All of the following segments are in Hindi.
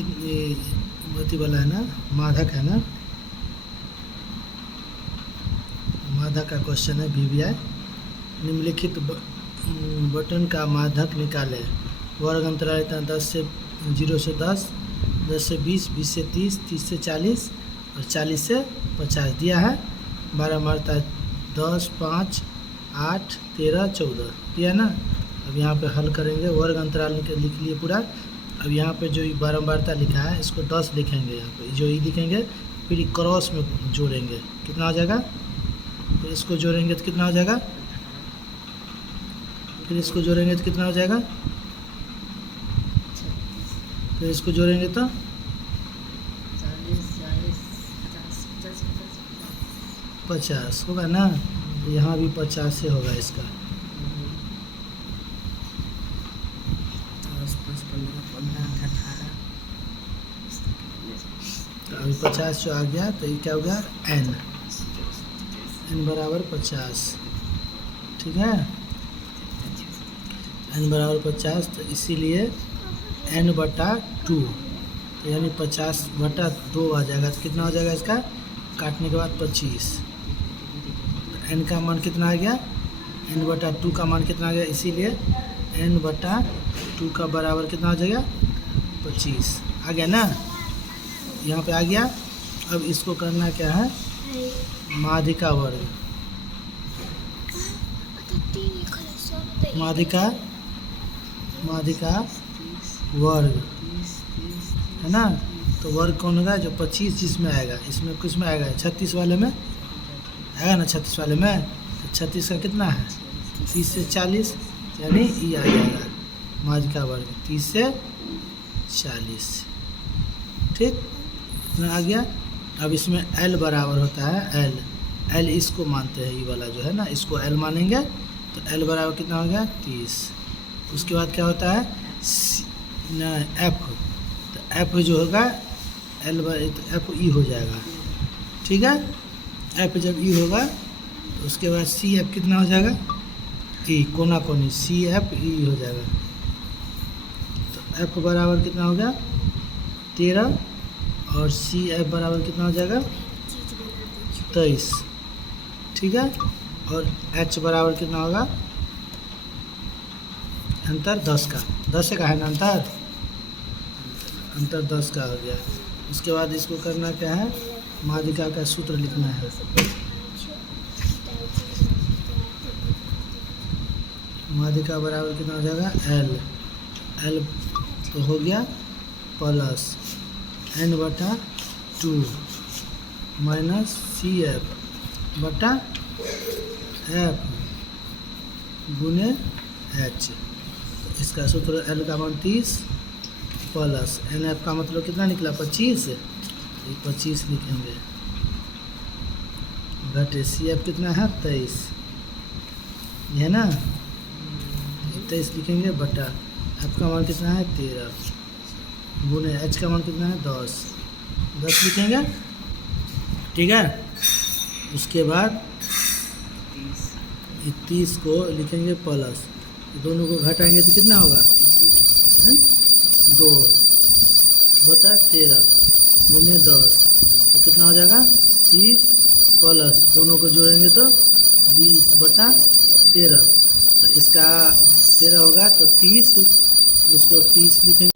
कितनी गति वाला है ना, माधक है ना, माधक का क्वेश्चन है VVI। निम्नलिखित बटन का माधक निकालें। वर्ग अंतराल रहता है 10 से 0 से 10, 10 से 20, 20 से 30, 30 से 40 और 40 से 50 दिया है। 12 मारता है 10, 5, 8, 13, 14 दिया ना। अब यहाँ पे हल करेंगे, वर्ग अंतराल लिख लिए पूरा। अब यहाँ पे जो बारंबारता लिखा है इसको 10 लिखेंगे, यहाँ पे जो लिखेंगे, फिर क्रॉस में जोड़ेंगे, कितना हो जाएगा, फिर इसको जोड़ेंगे तो कितना हो जाएगा, फिर इसको जोड़ेंगे तो कितना हो जाएगा, फिर इसको जोड़ेंगे तो 50 होगा ना। यहाँ भी 50 से होगा इसका। अभी 50 जो आ गया तो ये क्या होगा, n बराबर 50। ठीक है, n बराबर 50, तो इसीलिए n/2, तो यानी 50/2 आ जाएगा। तो कितना हो जाएगा इसका, काटने के बाद 25। तो n का मान कितना आ गया, n/2 का मान कितना आ गया, इसीलिए n/2 का बराबर कितना हो जाएगा, 25 आ गया ना, यहाँ पे आ गया। अब इसको करना क्या है, माध्यिका वर्ग, माध्यिका वर्ग है ना। तो वर्ग कौन होगा, जो 25 जिसमें आएगा, इसमें किस में आएगा, 36 वाले में आएगा ना, 36 वाले में। तो 36 का कितना है, 30 से 40, यानी ये आ जाएगा माध्यिका वर्ग 30 से 40। ठीक, इतना आ गया। अब इसमें L बराबर होता है L इसको मानते हैं, ये वाला जो है ना, इसको L मानेंगे तो L बराबर कितना हो गया, 30। उसके बाद क्या होता है, F, तो F जो होगा तो F E हो जाएगा। ठीक है, F जब E होगा तो उसके बाद CF कितना हो जाएगा, E कोना कोनी, CF E हो जाएगा। तो F बराबर कितना हो गया, 13, और CF बराबर कितना हो जाएगा, 23। ठीक है, और H बराबर कितना होगा, अंतर 10 का, 10 का है ना अंतर 10 का हो गया। उसके बाद इसको करना क्या है, माध्यिका का सूत्र लिखना है। माध्यिका बराबर कितना हो जाएगा, L तो हो गया प्लस n/2 माइनस CF/F गुने H। तो इसका सूत्र L का मान 30 प्लस NF का मतलब कितना निकला, 25, ये 25 लिखेंगे, घटे CF कितना है, 23, ये है ना, 23 लिखेंगे, बटा F का मान कितना है, 13, गुने H का मान कितना है, 10 लिखेंगे। ठीक है, उसके बाद 30 को लिखेंगे प्लस, दोनों को घटाएंगे तो कितना होगा, 2/13 गुने 10, तो कितना हो जाएगा, 30 प्लस, दोनों को जोड़ेंगे तो 20/13, तो इसका 13 होगा तो 30, इसको 30 लिखेंगे।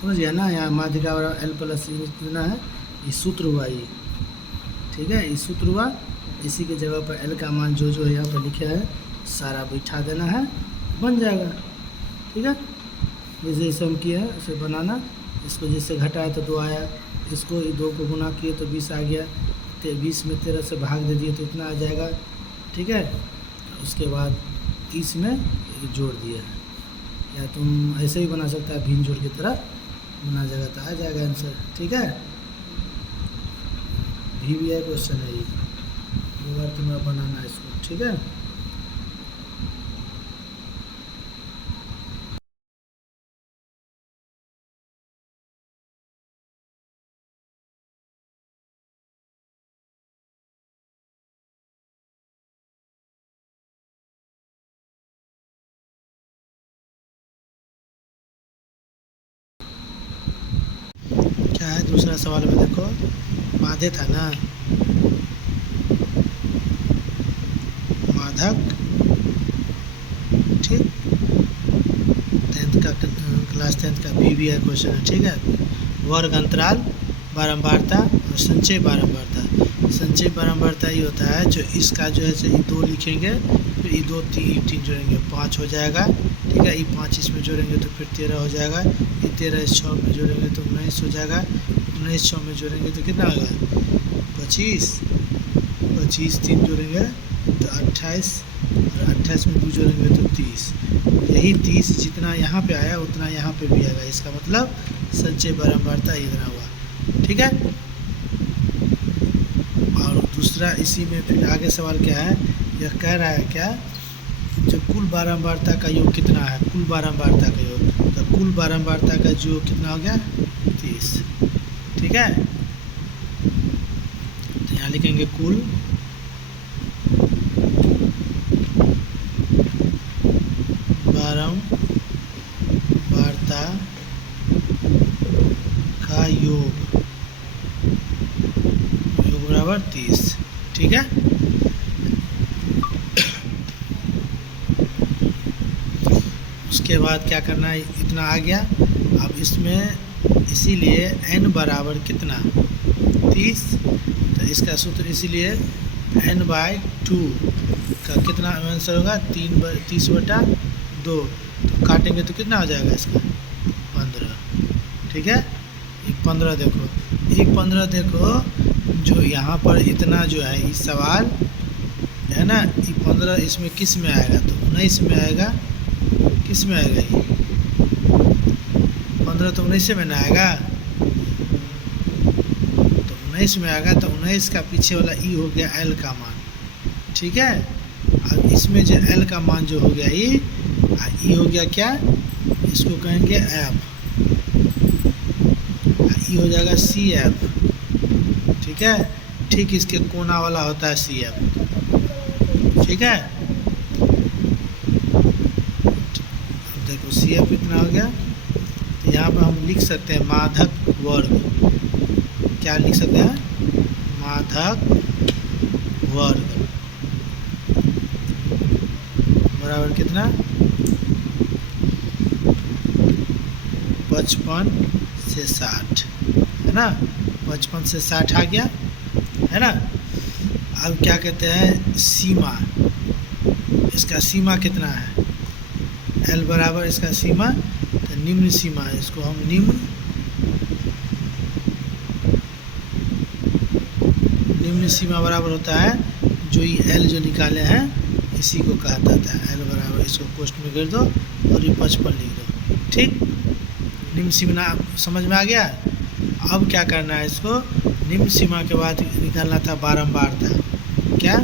समझ गया ना, यहाँ माध्यिका बराबर L प्लस लिखना है, ये सूत्र हुआ ये। ठीक है, ये सूत्र हुआ, इसी के जगह पर L का मान जो है यहाँ पर लिखे है सारा बैठा देना है, बन जाएगा। ठीक है, जैसे इसे हम किए हैं उसे बनाना, इसको जैसे घटाया तो 2 आया, इसको 2 को गुना किए तो 20 आ गया, 20 में 13 से भाग दे दिए तो इतना आ जाएगा। ठीक है, उसके बाद 30 में जोड़ दिया है, या तुम ऐसे ही बना सकता है, भिन्न जोड़ की तरह बना जाएगा तो आ जाएगा आंसर। ठीक है, VVI क्वेश्चन है ये, 2 बार तुम्हें बनाना है इसको। ठीक है। है दूसरा सवाल में, देखो माधे था ना, माधक, ठीक, क्लास 10 का BBA क्वेश्चन है, ठीक है। वर्ग अंतराल बारंबारता और संचय बारंबारता। संचय बारंबारता ये होता है जो इसका जो है ये 2 लिखेंगे, फिर ये 2 3 जोड़ेंगे 5 हो जाएगा, ठीक है। ये 5 इसमें जोड़ेंगे तो फिर 13 हो जाएगा, ये 13 इस 6 में जोड़ेंगे तो 19 हो जाएगा, 19 6 में जोड़ेंगे तो कितना होगा 25, 25 3 जोड़ेंगे तो 28, और 28 में 2 जोड़ेंगे तो 30। यही 30 जितना यहाँ पे आया उतना यहाँ पे भी आएगा, इसका मतलब संचय बारंबारता इतना हुआ, ठीक है। और दूसरा इसी में फिर आगे सवाल क्या है, यह कह रहा है क्या, जो कुल बारंबारता का योग कितना है, कुल बारंबारता का योग, तो कुल बारंबारता का योग कितना हो गया 30, ठीक है। तो यहाँ लिखेंगे कुल बारंबारता का योग बराबर 30, ठीक है। उसके बाद क्या करना है, इतना आ गया। अब इसमें इसीलिए n बराबर कितना 30, तो इसका सूत्र इसीलिए n/2 का कितना आंसर होगा 30/2, तो काटेंगे तो कितना हो जाएगा इसका 15, ठीक है। ये 15 देखो, ये 15 देखो, जो यहाँ पर इतना जो है इस सवाल है ना, ये 15 इसमें किस में आएगा, तो 19 में आएगा, किस में आएगा ये 15 तो 19 में ना आएगा, तो 19 में आएगा, तो 19 का पीछे वाला ई हो गया L का मान, ठीक है। अब इसमें जो L का मान जो हो गया ई हो गया क्या, इसको कहेंगे F, ई हो जाएगा CF, ठीक है। ठीक इसके कोना वाला होता है CF, ठीक है। देखो CF इतना हो गया, तो यहाँ पर हम लिख सकते हैं माधक वर्ग, क्या लिख सकते हैं, माधक वर्ग बराबर कितना 55 से 60, है ना, 55 से 60 आ गया, है ना। अब क्या कहते हैं सीमा, इसका सीमा कितना है, L बराबर इसका सीमा, तो निम्न सीमा है, इसको हम निम्न सीमा बराबर होता है जो ये L जो निकाले हैं इसी को कहा जाता है L बराबर, इसको कोष्ठ में गिर दो और ये 55 लिख दो, ठीक। निम्न सीमा समझ में आ गया। अब क्या करना है, इसको निम्न सीमा के बाद निकालना था बारंबारता, क्या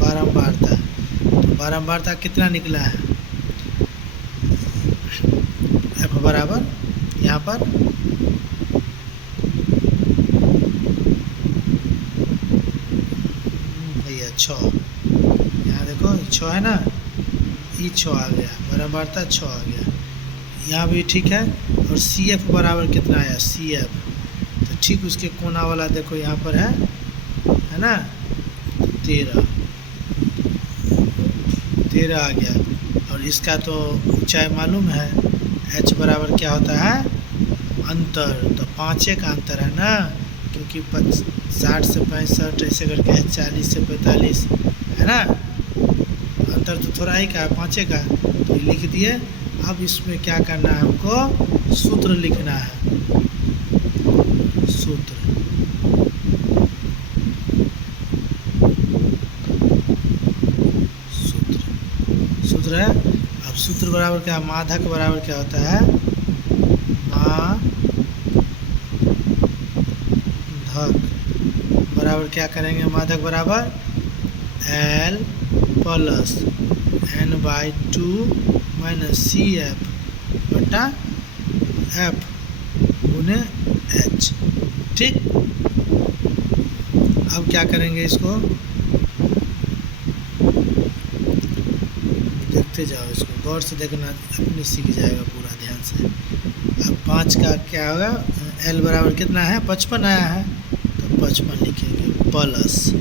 बारंबारता, तो बारंबारता कितना निकला है, F बराबर यहाँ पर भैया 6, यहाँ देखो 6 है ना, ई 6 आ गया, बारंबारता 6 आ गया, यहाँ भी ठीक है। और CF बराबर कितना आया CF, तो ठीक उसके कोना वाला देखो यहाँ पर है ना, 13 आ गया। और इसका तो ऊंचाई मालूम है, H बराबर क्या होता है अंतर, तो 5 का अंतर है ना, क्योंकि 60 से 65 ऐसे करके है, 40 से 45 है ना, अंतर तो थोड़ा ही का है 5 का, तो लिख दिए। अब इसमें क्या करना है, हमको सूत्र लिखना है, सूत्र सूत्र है। अब सूत्र बराबर क्या, माधक बराबर क्या होता है माधक बराबर क्या करेंगे, माधक बराबर L plus n/2 minus CF बटा F गुने H, ठीक। अब क्या करेंगे, इसको देखते जाओ, इसको गौर से देखना, अपने सीख जाएगा पूरा ध्यान से। अब 5 का क्या होगा, एल बराबर कितना है 55 आया है, तो 55 लिखेंगे प्लस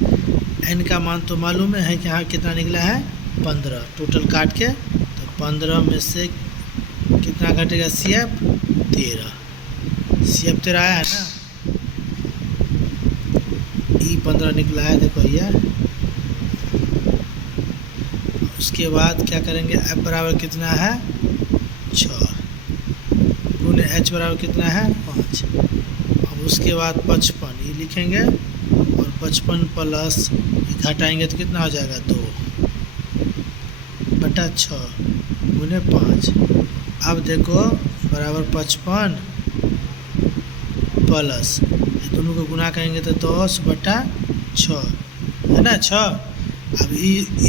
एन का मान तो मालूम है कि यहाँ कितना निकला है 15, टोटल काट के तो 15 में से कितना घटेगा सी एफ 13, सी एफ 13 आया है ना, ई 15 निकला है देखो भैया। उसके बाद क्या करेंगे, एफ बराबर कितना है 6 गुने एच बराबर कितना है 5। अब उसके बाद 55 ये लिखेंगे और 55 प्लस घटाएंगे तो कितना हो जाएगा 2 बटा 6 गुने 5। अब देखो बराबर 55 प्लस ये दोनों को गुना करेंगे तो 10 बटा 6 है ना 6। अब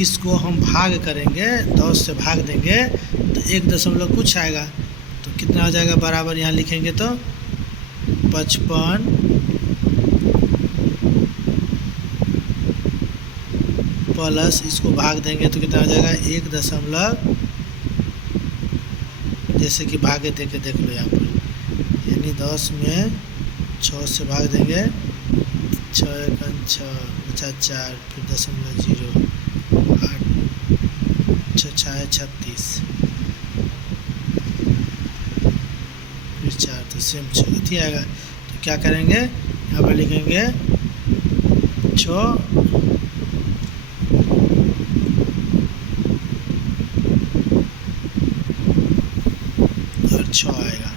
इसको हम भाग करेंगे, 10 से भाग देंगे तो 1 दशमलव कुछ आएगा, तो कितना हो जाएगा बराबर यहाँ लिखेंगे तो 55 प्लस इसको भाग देंगे तो कितना हो जाएगा 1 दशमलव, जैसे कि भागे दे के देख लो यहाँ पर, यानी 10 में 6 से भाग देंगे 6 6 बचा 4 फिर 0.0 8 6 है 36 फिर 4 तो सेम 6 आएगा। तो क्या करेंगे यहाँ पर लिखेंगे 6 और 6 आएगा,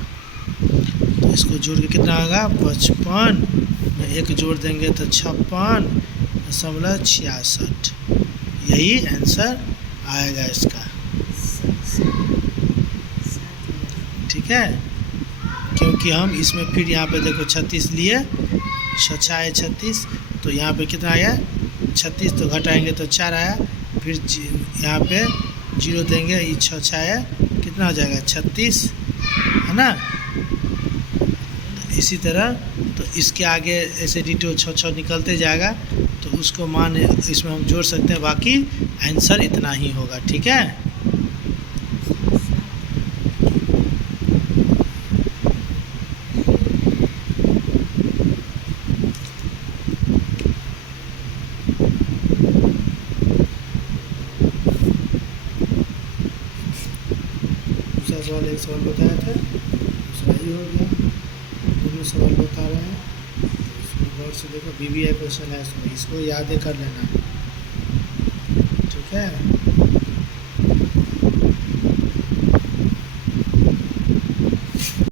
तो इसको जोड़ के कितना आएगा 55 में 1 जोड़ देंगे तो 56.66, यही आंसर आएगा इसका, ठीक है। क्योंकि हम इसमें फिर यहाँ पे देखो 36 लिए, 6 है 36, तो यहाँ पे कितना आया 36, तो घटाएंगे तो 4 आया, फिर यहाँ पे 0 देंगे, ये 6 है कितना हो जाएगा 36 है ना। इसी तरह तो इसके आगे ऐसे डिटो 6 निकलते जाएगा, तो उसको मान इसमें हम जोड़ सकते हैं, बाकी आंसर इतना ही होगा, ठीक है। दूसरा सवाल एक सवाल बताया था, दूसरा ही हो गया, दोनों सवाल बता रहे हैं, इसमें गौर से देखो BBI क्वेश्चन है, इसमें इसको याद कर लेना, ठीक है।